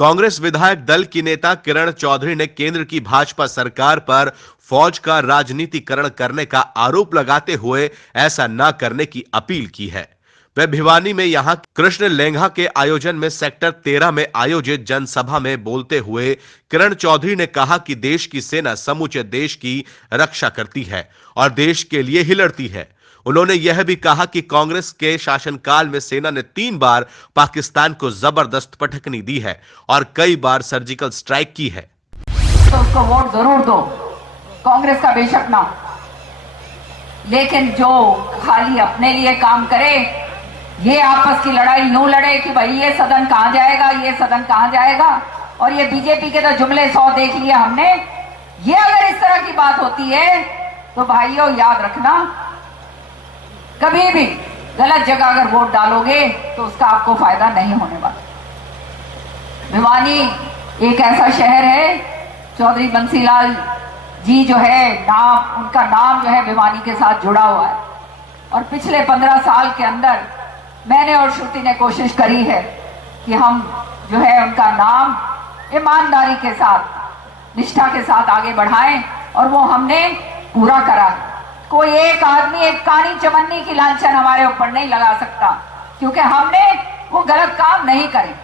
कांग्रेस विधायक दल की नेता किरण चौधरी ने केंद्र की भाजपा सरकार पर फौज का राजनीतिकरण करने का आरोप लगाते हुए ऐसा न करने की अपील की है। वे भिवानी में यहां कृष्ण लेंघा के आयोजन में सेक्टर 13 में आयोजित जनसभा में बोलते हुए किरण चौधरी ने कहा कि देश की सेना समूचे देश की रक्षा करती है और देश के लिए ही लड़ती है। उन्होंने यह भी कहा कि कांग्रेस के शासनकाल में सेना ने 3 बार पाकिस्तान को जबरदस्त पटखनी दी है और कई बार सर्जिकल स्ट्राइक की है। तो उसको वोट जरूर दो, कांग्रेस का बेशक ना, लेकिन जो खाली अपने लिए काम करे, ये आपस की लड़ाई यूं लड़े कि भाई ये सदन कहां जाएगा, ये सदन कहां जाएगा, और ये बीजेपी के तो जुमले 100 देख लिए हमने। ये अगर इस तरह की बात होती है तो भाइयों याद रखना, कभी भी गलत जगह अगर वोट डालोगे तो उसका आपको फायदा नहीं होने वाला। भिवानी एक ऐसा शहर है, चौधरी बंसीलाल जी जो है नाम, उनका नाम जो है भिवानी के साथ जुड़ा हुआ है, और पिछले 15 साल के अंदर मैंने और श्रुति ने कोशिश करी है कि हम जो है उनका नाम ईमानदारी के साथ, निष्ठा के साथ आगे बढ़ाएं, और वो हमने पूरा करा। कोई एक आदमी एक कानी चमन्नी की लांछन हमारे ऊपर नहीं लगा सकता, क्योंकि हमने वो गलत काम नहीं करे।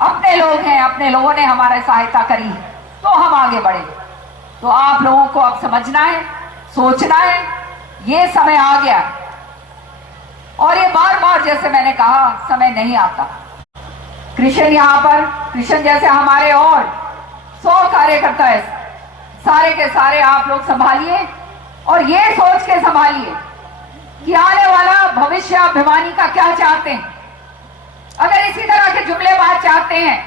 अपने लोग हैं, अपने लोगों ने हमारी सहायता करी है तो हम आगे बढ़े। तो आप लोगों को अब समझना है, सोचना है, ये समय आ गया, और ये बार बार जैसे मैंने कहा समय नहीं आता। कृष्ण यहाँ पर, कृष्ण जैसे हमारे और 100 कार्यकर्ता है, सारे के सारे आप लोग संभालिए, और ये सोच के संभालिए कि आने वाला भविष्य आप भिवानी का क्या चाहते हैं। अगर इसी तरह के जुमले बात चाहते हैं,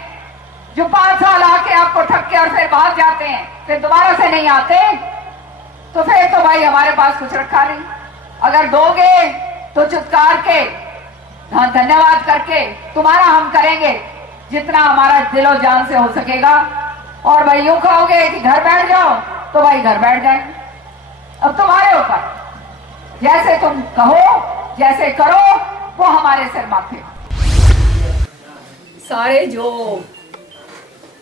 जो 5 साल आके आपको ठग के और फिर भाग जाते हैं, फिर दोबारा से नहीं आते, तो फिर तो भाई हमारे पास कुछ रखा नहीं। अगर दोगे तो चुटकार के, धन्यवाद करके तुम्हारा हम करेंगे जितना हमारा दिलो जान से हो सकेगा। और भाई यूं कहोगे कि घर बैठ जाओ, तो भाई घर बैठ जाए। अब तुम्हारे ऊपर, जैसे तुम कहो, जैसे करो, वो हमारे सिर माथे। सारे जो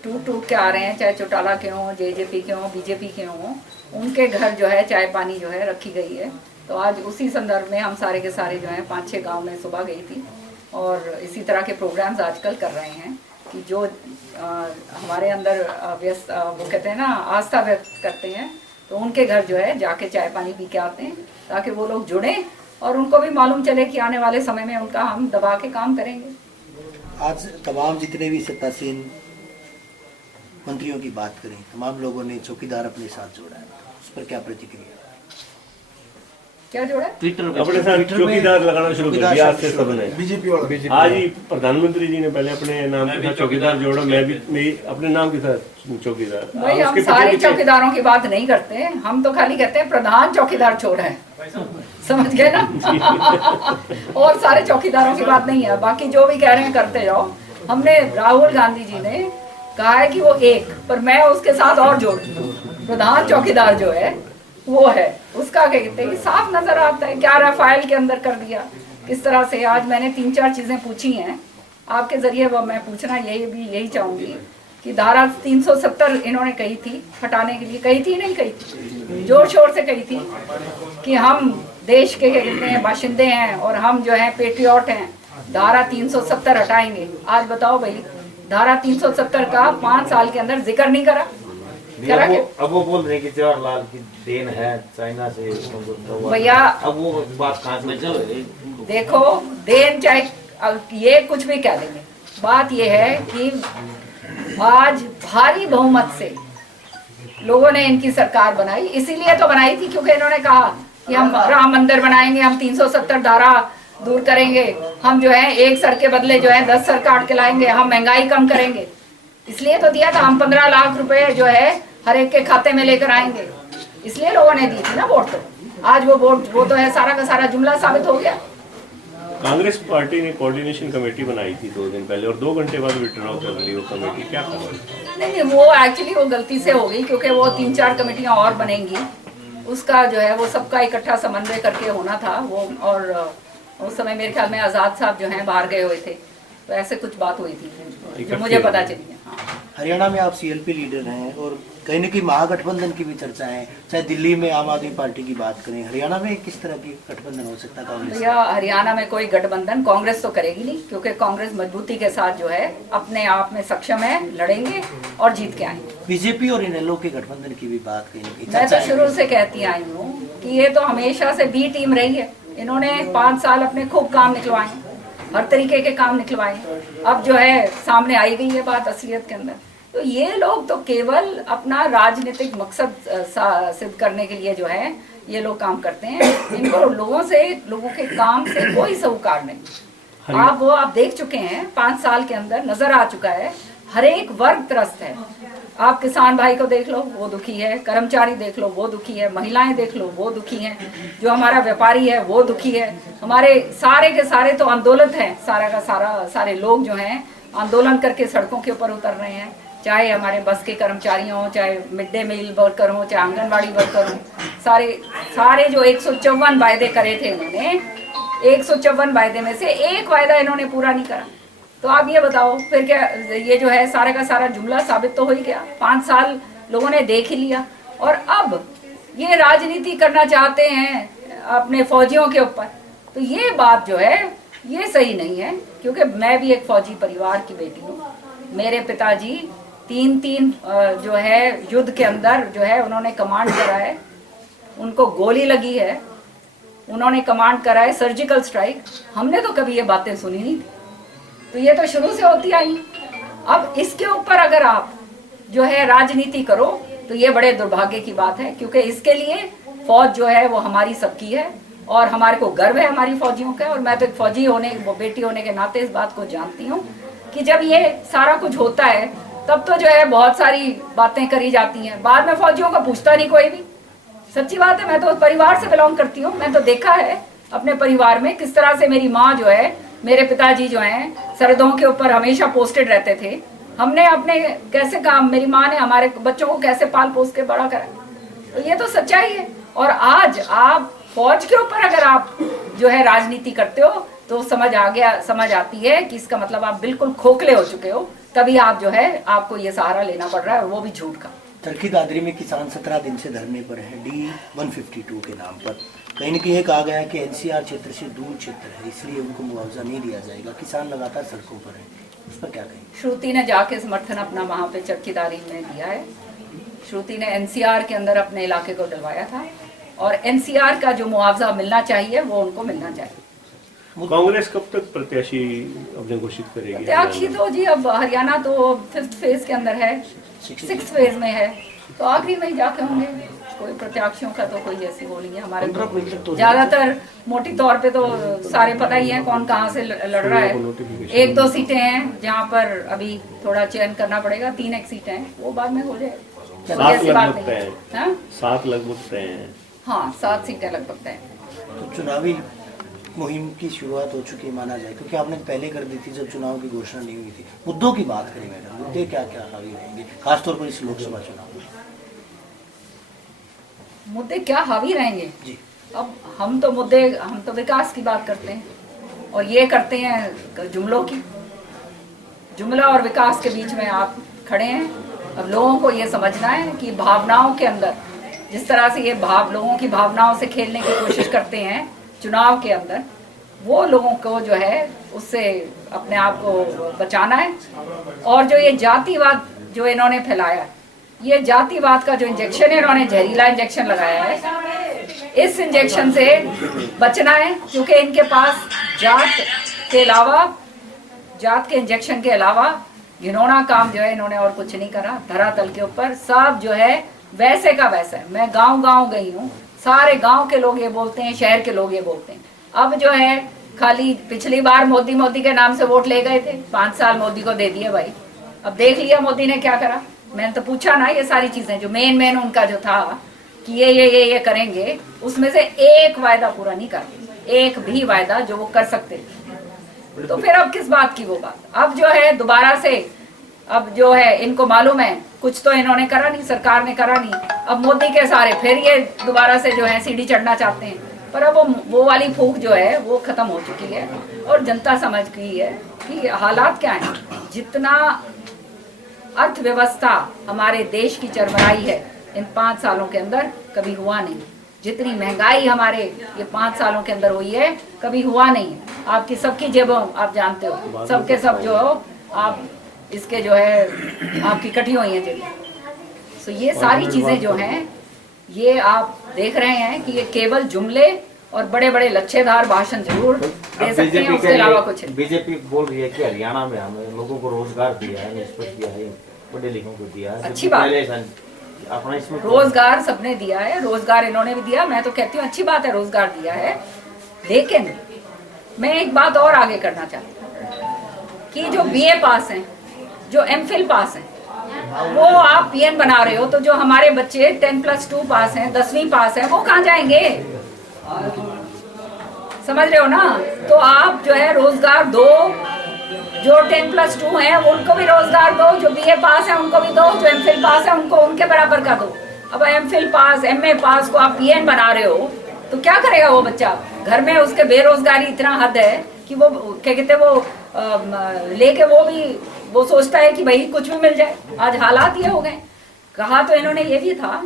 टूट के आ रहे हैं, चाहे चौटाला के हों, जेजेपी के हों, बीजेपी के हों, उनके घर जो है चाय पानी जो है रखी गई है। तो आज उसी संदर्भ में हम सारे के सारे जो हैं 5-6 गांव में सुबह गई थी, और इसी तरह के प्रोग्राम्स आजकल कर रहे हैं कि जो हमारे अंदर व्यस्त, वो कहते हैं ना, आस्था व्यक्त करते हैं, तो उनके घर जो है जाके चाय पानी पी के आते हैं, ताकि वो लोग जुड़ें और उनको भी मालूम चले कि आने वाले समय में उनका हम दबा के काम करेंगे। आज तमाम जितने भी सत्तासीन मंत्रियों की बात करें, तमाम लोगों ने चौकीदार अपने साथ जोड़ा है, उस पर क्या प्रतिक्रिया? क्या जोड़ा? ट्विटर अपने साथ चौकीदार लगाना शुरू कर दिया आज से सबने। बीजेपी वाला आज ही प्रधानमंत्री जी ने पहले अपने नाम के साथ चौकीदार जोड़ा, मैं भी अपने नाम के साथ चौकीदार। भाई हम सारे चौकीदारों की बात नहीं करते, हम तो खाली कहते हैं प्रधान चौकीदार चोर है, समझ गए ना। और सारे चौकीदारों की बात नहीं है, बाकी जो भी कह रहे हैं करते जाओ। हमने, राहुल गांधी जी ने कहा है कि वो एक, पर मैं उसके साथ और जोड़ दूं, प्रधान चौकीदार जो है वो है, उसका कहते हैं साफ नजर आता है क्या राफेल के अंदर कर दिया, किस तरह से। आज मैंने 3-4 चीजें पूछी हैं आपके जरिए, वो मैं पूछना यही चाहूंगी कि धारा 370 इन्होंने कही थी हटाने के लिए, कही थी नहीं कही थी, जोर शोर से कही थी कि हम देश के कहते हैं बाशिंदे हैं और हम जो है पेट्रियट हैं, धारा 370 हटाएंगे। आज बताओ भाई, धारा 370 का 5 साल के अंदर जिक्र नहीं करा। अब वो बोल रहे हैं कि जवाहरलाल की देन है चाइना से भैया, अब वो बात कहाँ से चल रही? देखो, देन चाहे ये कुछ भी कह देंगे, बात ये है कि आज भारी बहुमत से लोगों ने इनकी सरकार बनाई। इसीलिए तो बनाई थी क्योंकि इन्होंने कहा कि हम राम मंदिर बनाएंगे, हम 370 धारा दूर करेंगे, हम जो है एक सर के बदले जो है 10 सर काट के लाएंगे, हम महंगाई कम करेंगे। इसलिए तो दिया था, हम 15 लाख रुपए जो है हर एक के खाते में लेकर आएंगे, इसलिए लोगों ने दी थी ना वोट। तो आज वो तो है सारा का सारा जुमला साबित हो गया। कांग्रेस पार्टी ने कोऑर्डिनेशन कमेटी बनाई थी 2 दिन पहले, और 2 घंटे बाद विड्रॉ कर ली वो कमेटी, क्या करना? नहीं, वो एक्चुअली वो गलती से हो गई, क्योंकि वो 3-4 कमेटियां और बनेंगी, उसका जो है वो सबका इकट्ठा समन्वय करके होना था वो। और उस समय मेरे ख्याल में आजाद साहब जो हैं बाहर गए हुए थे, तो ऐसे कुछ बात हुई थी जो मुझे पता चली है। हाँ। हरियाणा में आप सीएलपी लीडर हैं और कहीं न कहीं महागठबंधन की भी चर्चा है, चाहे दिल्ली में आम आदमी पार्टी की बात करें, हरियाणा में किस तरह की गठबंधन हो सकता है कांग्रेस? भैया हरियाणा में कोई गठबंधन कांग्रेस तो करेगी नहीं, क्योंकि कांग्रेस मजबूती के साथ जो है अपने आप में सक्षम है, लड़ेंगे और जीत के आएंगे। बीजेपी और इनेलो के गठबंधन की भी बात कहीं न कहीं मैं चर्चा तो है। शुरू से कहती आई हूँ कि ये तो हमेशा से बी टीम रही है। इन्होंने 5 साल अपने खूब काम निकलवाए, हर तरीके के काम निकलवाए। अब जो है सामने आई गई है बात असलियत के अंदर। तो ये लोग तो केवल अपना राजनीतिक मकसद सिद्ध करने के लिए जो है ये लोग काम करते हैं। इनको लोगों के काम से कोई सरोकार नहीं। आप देख चुके हैं 5 साल के अंदर नजर आ चुका है, हर एक वर्ग त्रस्त है। आप किसान भाई को देख लो, वो दुखी है। कर्मचारी देख लो, वो दुखी है। महिलाएं देख लो, वो दुखी हैं। जो हमारा व्यापारी है वो दुखी है। हमारे सारे के सारे तो आंदोलित हैं। सारे लोग जो हैं आंदोलन करके सड़कों के ऊपर उतर रहे हैं। चाहे हमारे बस के कर्मचारी हों, चाहे मिड डे मील वर्कर हों, चाहे आंगनबाड़ी वर्कर हों, सारे जो 154 वायदे करे थे इन्होंने, 154 वायदे में से एक वायदा इन्होंने पूरा नहीं करा। तो आप ये बताओ फिर क्या ये जो है सारा का सारा जुमला साबित तो हो ही गया। 5 साल लोगों ने देख ही लिया और अब ये राजनीति करना चाहते हैं अपने फौजियों के ऊपर। तो ये बात जो है ये सही नहीं है, क्योंकि मैं भी एक फौजी परिवार की बेटी हूँ। मेरे पिताजी 3 जो है युद्ध के अंदर जो है उन्होंने कमांड करा है, उनको गोली लगी है, उन्होंने कमांड करा है सर्जिकल स्ट्राइक। हमने तो कभी ये बातें सुनी नहीं थी। तो ये तो शुरू से होती आई। अब इसके ऊपर अगर आप जो है राजनीति करो तो ये बड़े दुर्भाग्य की बात है, क्योंकि इसके लिए फौज जो है वो हमारी सबकी है और हमारे को गर्व है हमारी फौजियों का। और मैं तो एक फौजी बेटी होने के नाते इस बात को जानती हूँ कि जब ये सारा कुछ होता है तब तो जो है बहुत सारी बातें करी जाती हैं, बाद में फौजियों का पूछता नहीं कोई भी। सच्ची बात है, मैं तो परिवार से बिलोंग करती हूँ। मैं तो देखा है अपने परिवार में किस तरह से मेरी माँ जो है, मेरे पिताजी जो हैं सरहदों के ऊपर हमेशा पोस्टेड रहते थे। हमने अपने कैसे काम, मेरी माँ ने हमारे बच्चों को कैसे पाल पोस के बड़ा करा। तो ये तो सच्चाई है। और आज आप फौज के ऊपर अगर आप जो है राजनीति करते हो तो समझ आती है कि इसका मतलब आप बिल्कुल खोखले हो चुके हो। तभी आप जो है आपको ये सहारा लेना पड़ रहा है, वो भी झूठ का। चरखी दादरी में किसान 17 दिन से धरने पर है D-152 के नाम पर। कहीं न कहीं ये कहा गया है कि एनसीआर क्षेत्र से दूर क्षेत्र है, इसलिए उनको मुआवजा नहीं दिया जाएगा। किसान लगातार सड़कों पर है, इस पर क्या कहेंगे? श्रुति ने जाके समर्थन अपना वहाँ पे चरखी दादरी में दिया है। श्रुति ने एनसीआर के अंदर अपने इलाके को डलवाया था और एनसीआर का जो मुआवजा मिलना चाहिए वो उनको मिलना चाहिए। कांग्रेस कब तक प्रत्याशी अपने घोषित करेगी? प्रत्याशी तो जी अब हरियाणा तो 5th फेज के अंदर है, 6th फेज में है, तो आखिरी में ही जाके होंगे। कोई प्रत्याशियों का तो कोई ऐसी वो नहीं है हमारे। तो ज्यादातर मोटी तौर पे तो सारे पता ही है कौन कहाँ से लड़ रहा है। 1-2 सीटें हैं जहाँ पर अभी थोड़ा चयन करना पड़ेगा। 3 सीटें हैं, वो बाद में हो जाए। 7 लगभग तय है। 7 लगभग तय है। हाँ 7 सीटें लगभग तय। तो चुनावी मुहिम की शुरुआत हो चुकी है माना जाए, क्योंकि आपने पहले कर दी थी जब चुनाव की घोषणा नहीं हुई थी। मुद्दों की बात करें मैडम, मुद्दे क्या क्या हावी रहेंगे खासतौर पर इस लोकसभा चुनाव में? मुद्दे क्या हावी रहेंगे जी? अब हम तो विकास की बात करते हैं और ये करते हैं जुमलों की। जुमला और विकास के बीच में आप खड़े हैं। अब लोगों को ये समझना है कि भावनाओं के अंदर जिस तरह से ये लोगों की भावनाओं से खेलने की कोशिश करते हैं चुनाव के अंदर, वो लोगों को जो है उससे अपने आप को बचाना है। और जो ये जातिवाद जो इन्होंने फैलाया, ये जातिवाद का जो इंजेक्शन है, इन्होंने जहरीला इंजेक्शन लगाया है, इस इंजेक्शन से बचना है। क्योंकि इनके पास जात के इंजेक्शन के अलावा घिनौना काम जो है इन्होंने और कुछ नहीं करा। धरातल के ऊपर सब जो है वैसे का वैसा है। मैं गांव गई हूँ, सारे गांव के लोग ये बोलते हैं, शहर के लोग ये बोलते हैं। अब जो है खाली पिछली बार मोदी के नाम से वोट ले गए थे, 5 साल मोदी को दे दिए भाई। अब देख लिया मोदी ने क्या करा। मैंने तो पूछा ना, ये सारी चीजें जो मेन उनका जो था कि ये करेंगे, उसमें से एक वायदा पूरा नहीं कर, एक भी वायदा जो वो कर सकते थे। तो फिर अब किस बात की वो बात। अब जो है दोबारा से अब जो है इनको मालूम है कुछ तो इन्होंने करा नहीं, सरकार ने करा नहीं। अब मोदी के सारे फिर ये दोबारा से जो है सीढ़ी चढ़ना चाहते हैं। पर अब वो वाली फूंक जो है वो खत्म हो चुकी है और जनता समझ गई है कि हालात क्या हैं। जितना अर्थव्यवस्था हमारे देश की चरमराई है इन 5 सालों के अंदर कभी हुआ नहीं। जितनी महंगाई हमारे ये 5 सालों के अंदर हुई है कभी हुआ नहीं है। आपकी सबकी जेबों आप जानते हो, सबके सब जो हो आप इसके जो है आपकी कटी हुई हैं जेबें। तो ये सारी चीजें जो हैं ये आप देख रहे हैं कि ये केवल जुमले और बड़े बड़े लच्छेदार भाषण जरूर दे सकते हैं, उसके अलावा कुछ नहीं। बीजेपी बोल रही है कि हरियाणा में हमें लोगों को रोजगार दिया है, निष्पक्ष दिया है, पढ़े लिखों को दिया है। अच्छी बात, अपना इसमें रोजगार सबने दिया है, रोजगार इन्होंने भी दिया। मैं तो कहती हूँ अच्छी बात है रोजगार दिया है, लेकिन मैं एक बात और आगे करना चाहती हूँ कि जो बीए पास हैं, जो एमफिल पास हैं, वो आप पीएन बना रहे हो, तो जो हमारे बच्चे 10+2 पास हैं, 10वीं पास हैं, वो कहाँ जाएंगे? समझ रहे हो ना? तो आप जो है रोजगार दो, जो 10+2 हैं उनको भी रोजगार दो, जो बीए पास है उनको भी दो, जो एमफिल पास है उनको उनके बराबर का दो। अब एमफिल पास, एमए पास को आप पीएन बना रहे हो तो क्या करेगा वो बच्चा? घर में उसके बेरोजगारी इतना हद है कि वो क्या कहते वो लेके वो सोचता है कि भाई कुछ भी मिल जाए। आज हालात ये हो गए। कहा तो इन्होंने ये भी था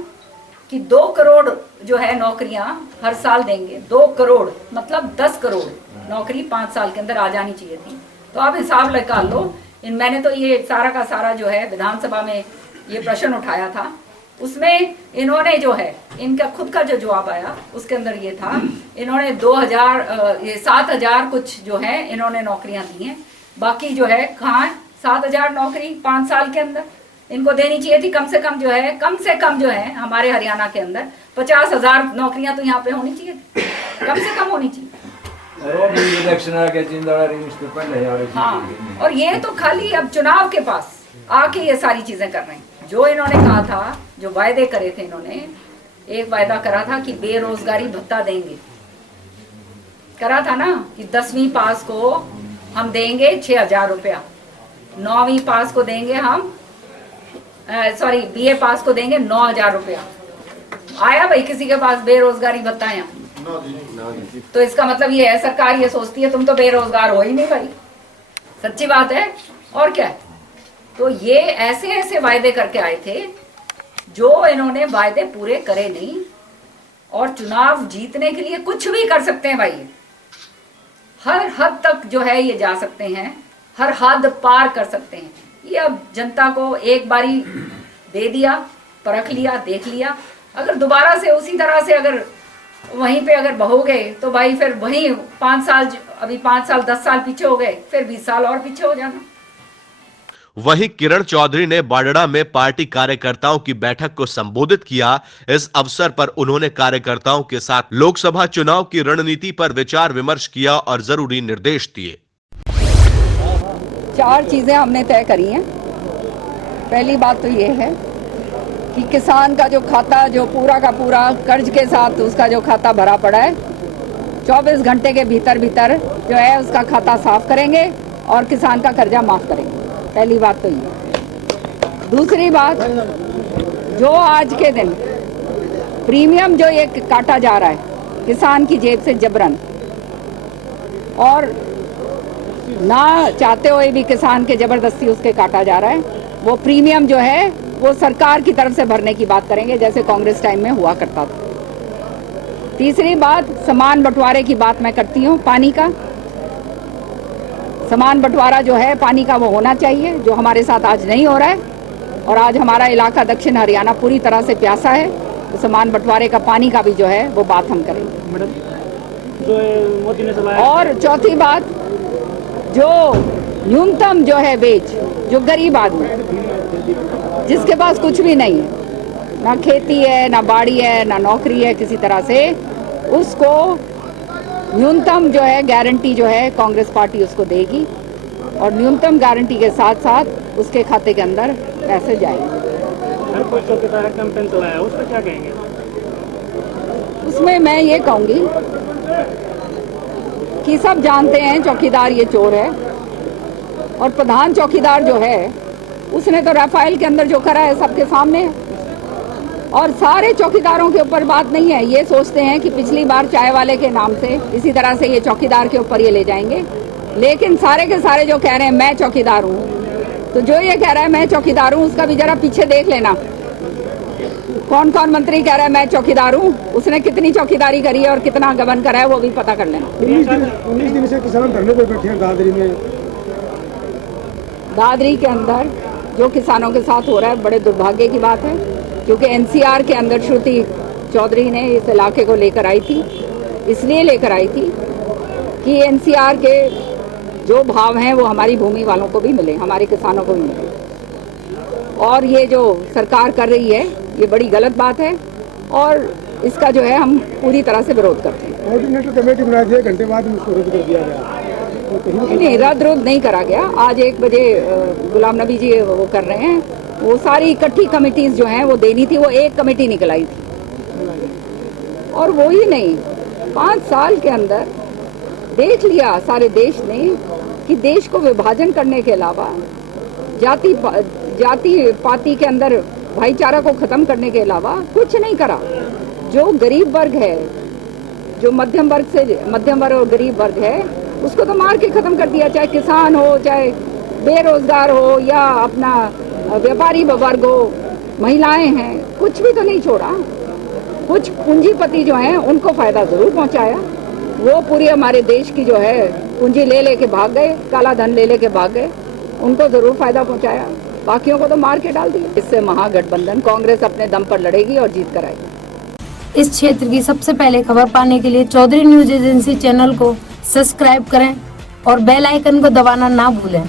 कि 2 करोड़ जो है नौकरियां हर साल देंगे। 2 करोड़ मतलब 10 करोड़ नौकरी 5 साल के अंदर आ जानी चाहिए थी। तो आप हिसाब लगा लो। मैंने तो ये सारा का सारा जो है विधानसभा में ये प्रश्न उठाया था, उसमें इन्होंने जो है इनका खुद का जो जवाब आया उसके अंदर ये था, इन्होंने 7,000 कुछ जो है इन्होंने नौकरियां दी हैं। बाकी जो है कहाँ 7,000 नौकरी 5 साल के अंदर इनको देनी चाहिए थी। कम से कम जो है हमारे हरियाणा के अंदर 50,000 नौकरियां तो यहाँ पे होनी चाहिए थी, कम से कम होनी चाहिए। हाँ, और ये तो खाली अब चुनाव के पास आके ये सारी चीजें कर रहे हैं। जो इन्होंने कहा था, जो वायदे करे थे इन्होंने, एक वायदा करा था कि बेरोजगारी भत्ता देंगे, करा था ना कि 10वीं पास को हम देंगे 6,000 रुपया, 9वीं पास को देंगे हम बीए पास को देंगे 9,000 रुपया। आया भाई किसी के पास बेरोजगारी भत्ता यहाँ? तो इसका मतलब ये है सरकार ये सोचती है तुम तो बेरोजगार हो ही नहीं भाई। सच्ची बात है। और क्या है? तो ये ऐसे वायदे करके आए थे जो इन्होंने वायदे पूरे करे नहीं। और चुनाव जीतने के लिए कुछ भी कर सकते हैं भाई, हर हद तक जो है ये जा सकते हैं, हर हद पार कर सकते हैं। ये अब जनता को एक बारी दे दिया, परख लिया, देख लिया। अगर दोबारा से उसी तरह से अगर वहीं पे अगर बहोगे तो भाई फिर वहीं 5 साल, अभी 5 साल 10 साल पीछे हो गए, फिर 20 साल और पीछे हो जाना। वहीं किरण चौधरी ने बाडड़ा में पार्टी कार्यकर्ताओं की बैठक को संबोधित किया। इस अवसर पर उन्होंने कार्यकर्ताओं के साथ लोकसभा चुनाव की रणनीति पर विचार विमर्श किया और जरूरी निर्देश दिए। 4 चीजें हमने तय करी हैं। पहली बात तो ये है कि किसान का जो खाता जो पूरा का पूरा कर्ज के साथ उसका जो खाता भरा पड़ा है, 24 घंटे के भीतर जो है उसका खाता साफ करेंगे और किसान का कर्जा माफ करेंगे। पहली बात तो ये। दूसरी बात, जो आज के दिन प्रीमियम जो ये काटा जा रहा है किसान की जेब से जबरन, और ना चाहते हुए भी किसान के जबरदस्ती उसके काटा जा रहा है, वो प्रीमियम जो है वो सरकार की तरफ से भरने की बात करेंगे जैसे कांग्रेस टाइम में हुआ करता था। तीसरी बात, समान बंटवारे की बात मैं करती हूँ। पानी का समान बंटवारा जो है पानी का वो होना चाहिए, जो हमारे साथ आज नहीं हो रहा है। और आज हमारा इलाका दक्षिण हरियाणा पूरी तरह से प्यासा है, तो समान बंटवारे का पानी का भी जो है वो बात हम करेंगे। जो मोदी ने चलाया। और चौथी बात, जो न्यूनतम जो है वेज, जो गरीब आदमी जिसके पास कुछ भी नहीं है, ना खेती है, ना बाड़ी है, ना नौकरी है किसी तरह से, उसको न्यूनतम जो है गारंटी जो है कांग्रेस पार्टी उसको देगी। और न्यूनतम गारंटी के साथ साथ उसके खाते के अंदर पैसे जाएंगे। हर कोई चौकीदार कैंपेन चलाया, उस पर क्या कहेंगे? उसमें मैं ये कहूँगी कि सब जानते हैं चौकीदार ये चोर है, और प्रधान चौकीदार जो है उसने तो राफेल के अंदर जो करा है सबके सामने है। और सारे चौकीदारों के ऊपर बात नहीं है, ये सोचते हैं कि पिछली बार चाय वाले के नाम से इसी तरह से ये चौकीदार के ऊपर ये ले जाएंगे। लेकिन सारे के सारे जो कह रहे हैं मैं चौकीदार हूँ, तो जो ये कह रहा है मैं चौकीदार हूँ उसका भी जरा पीछे देख लेना। कौन कौन मंत्री कह रहा है मैं चौकीदार हूँ, उसने कितनी चौकीदारी करी है और कितना गबन करा है वो भी पता कर लेना। 19 दिन से किसान धरने पर बैठे हैं दादरी में। दादरी के अंदर जो किसानों के साथ हो रहा है बड़े दुर्भाग्य की बात है, क्योंकि एनसीआर के अंदर श्रुति चौधरी ने इस इलाके को लेकर आई थी, इसलिए लेकर आई थी कि एनसीआर के जो भाव हैं वो हमारी भूमि वालों को भी मिले, हमारे किसानों को भी मिले। और ये जो सरकार कर रही है ये बड़ी गलत बात है और इसका जो है हम पूरी तरह से विरोध करते हैं। कोऑर्डिनेटर कमेटी बनाई थी, 1 घंटे बाद उसको रद्द कर दिया गया। नहीं, रद्द नहीं करा गया। आज 1 बजे गुलाम नबी जी वो कर रहे हैं, वो सारी इकट्ठी कमेटीज जो हैं वो देनी थी, वो एक कमेटी निकल आई थी। और वो ही नहीं, 5 साल के अंदर देख लिया सारे देश ने कि देश को विभाजन करने के अलावा जाति पाति के अंदर भाईचारा को खत्म करने के अलावा कुछ नहीं करा। जो गरीब वर्ग है, जो मध्यम वर्ग और गरीब वर्ग है, उसको तो मार के खत्म कर दिया, चाहे किसान हो, चाहे बेरोजगार हो या अपना व्यापारी वर्ग हो, महिलाएं हैं, कुछ भी तो नहीं छोड़ा। कुछ पूंजीपति जो हैं उनको फायदा जरूर पहुंचाया, वो पूरी हमारे देश की जो है पूंजी ले लेके भाग गए, काला धन ले लेके भाग गए, उनको जरूर फायदा पहुंचाया, बाकियों को तो मार के डाल दिया। इससे महागठबंधन कांग्रेस अपने दम पर लड़ेगी और जीत कर आएगी। इस क्षेत्र की सबसे पहले खबर पाने के लिए चौधरी न्यूज एजेंसी चैनल को सब्सक्राइब करें और बेल आइकन को दबाना ना भूलें।